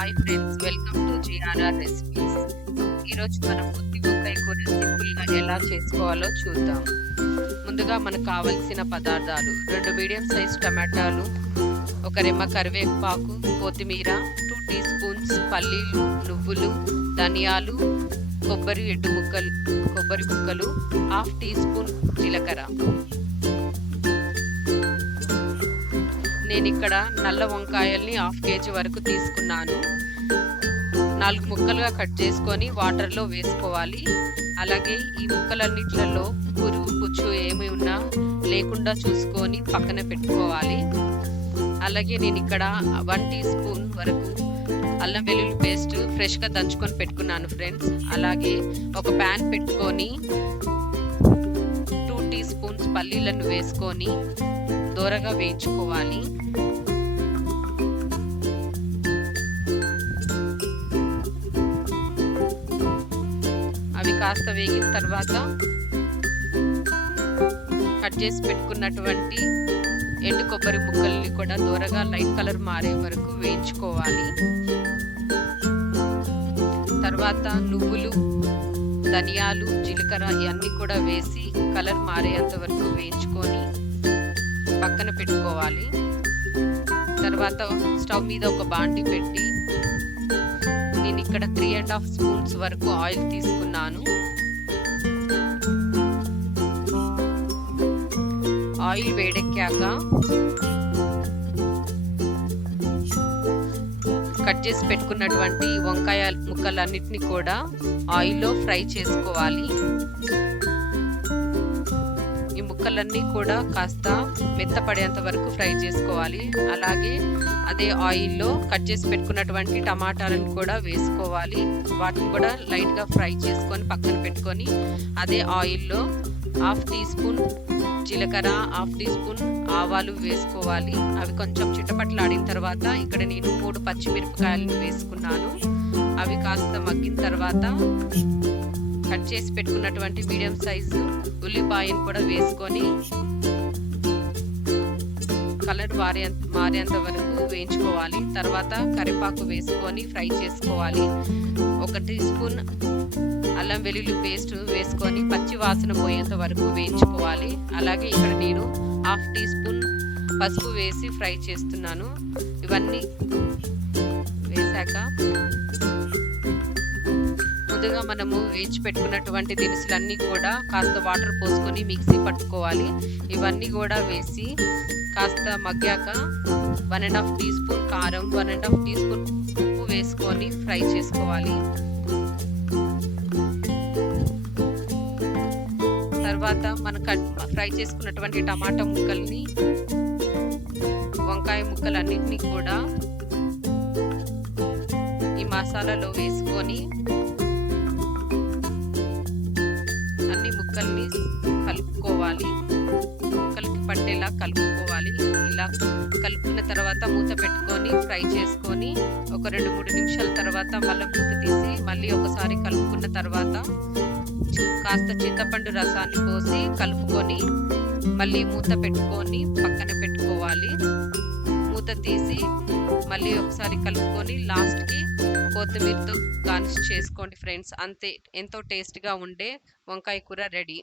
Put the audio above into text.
Hi friends, welcome to GRR recipes. ఈరోజు మనం గుత్తి వంకాయ కూర సింపుల్గా ఎలా చేసుకోవాలో చూద్దాం. ముందుగా మనకు కావలసిన పదార్థాలు: 2 మీడియం సైజ్ టమాటాలు, 1 రెమ్మ కరివేపాకు, కొత్తిమీర, 2 టీ స్పూన్స్ పల్లీలు, నువ్వులు, ధనియాలు, కొబ్బరి ముక్కలు, 1/2 టీ స్పూన్ జీలకర్ర. నేను ఇక్కడ నల్ల వంకాయల్ని 1/2 కేజీ వరకు తీసుకున్నాను. 4 ముక్కలుగా కట్ చేసుకొని వాటర్లో వేసుకోవాలి. అలాగే ఈ ముక్కలన్నిట్లలో పురుగు పుచ్చు ఏమి ఉన్నా లేకుండా చూసుకొని పక్కన పెట్టుకోవాలి. అలాగే నేను ఇక్కడ 1 టీ స్పూన్ వరకు అల్లం వెల్లుల్లి పేస్ట్ ఫ్రెష్గా దంచుకొని పెట్టుకున్నాను ఫ్రెండ్స్. అలాగే ఒక ప్యాన్ పెట్టుకొని 2 టీ స్పూన్స్ పల్లీలను వేసుకొని దోరగా వేయించుకోవాలి. అవి కాస్త వేగిన తర్వాత కట్ చేసి పెట్టుకున్నటువంటి ఎండు కొబ్బరి ముక్కల్ని కూడా దోరగా లైట్ కలర్ మారే వరకు వేయించుకోవాలి. తర్వాత నువ్వులు, ధనియాలు, జీలకర్ర ఇవన్నీ కూడా వేసి కలర్ మారేంత వరకు వేయించుకొని పక్కన పెట్టుకోవాలి. తర్వాత స్టవ్ మీద ఒక బాండి పెట్టి నేను ఇక్కడ 3.5 స్పూన్స్ వరకు ఆయిల్ తీసుకున్నాను. ఆయిల్ వేడెక్కాక కట్ చేసి పెట్టుకున్నటువంటి వంకాయ ముక్కలన్నిటిని కూడా ఆయిల్లో ఫ్రై చేసుకోవాలి. ఈ ముక్కలన్నీ కూడా కాస్త మెత్తపడేంత వరకు ఫ్రై చేసుకోవాలి. అలాగే అదే ఆయిల్లో కట్ చేసి పెట్టుకున్నటువంటి టమాటాలను కూడా వేసుకోవాలి. వాటిని కూడా లైట్గా ఫ్రై చేసుకొని పక్కన పెట్టుకొని అదే ఆయిల్లో 1/2 టీ స్పూన్ జీలకర్ర, 1/2 టీ స్పూన్ ఆవాలు వేసుకోవాలి. అవి కొంచెం చిటపట్లాడిన తర్వాత ఇక్కడ నేను 3 పచ్చిమిరపకాయలను వేసుకున్నాను. అవి కాస్త మగ్గిన తర్వాత కట్ చేసి పెట్టుకున్నటువంటి మీడియం సైజు ఉల్లిపాయను కూడా వేసుకొని కలర్ మారేంత వరకు వేయించుకోవాలి. తర్వాత కరివేపాకు వేసుకొని ఫ్రై చేసుకోవాలి. 1 టీ స్పూన్ అల్లం వెల్లుల్లి పేస్ట్ వేసుకొని పచ్చి వాసన పోయేంత వరకు వేయించుకోవాలి. అలాగే ఇక్కడ నేను 1/2 టీ స్పూన్ పసుపు వేసి ఫ్రై చేస్తున్నాను. ఇవన్నీ వేశాక ముందుగా మనము వేయించి పెట్టుకున్నటువంటి దినుసులన్నీ కూడా కాస్త వాటర్ పోసుకొని మిక్సీ పట్టుకోవాలి. ఇవన్నీ కూడా వేసి కాస్త మగ్గాక 1.5 టీ స్పూన్ కారం, 1.5 టీ స్పూన్ ఉప్పు వేసుకొని ఫ్రై చేసుకోవాలి. తర్వాత మనం ఫ్రై చేసుకున్నటువంటి టమాటా ముక్కల్ని, వంకాయ ముక్కలన్నిటినీ కూడా ఈ మసాలాలో వేసుకొని అన్ని ముక్కల్ని కలుపుకోవాలి. ముక్కలకి పట్టేలా కలుపుకోవాలి. ఇలా కలుపుకున్న తర్వాత మూత పెట్టుకొని ఫ్రై చేసుకొని ఒక 2-3 నిమిషాల తర్వాత మళ్ళీ మూత తీసి మళ్ళీ ఒకసారి కలుపుకున్న తర్వాత కాస్త చింతపండు రసాన్ని పోసి కలుపుకొని మళ్ళీ మూత పెట్టుకొని పక్కన పెట్టుకోవాలి. మూత తీసి మళ్ళీ ఒకసారి కలుపుకొని లాస్ట్కి కొత్తిమీరతో గార్నిష్ చేసుకోండి ఫ్రెండ్స్. అంతే, ఎంతో టేస్ట్గా ఉండే వంకాయ కూర రెడీ.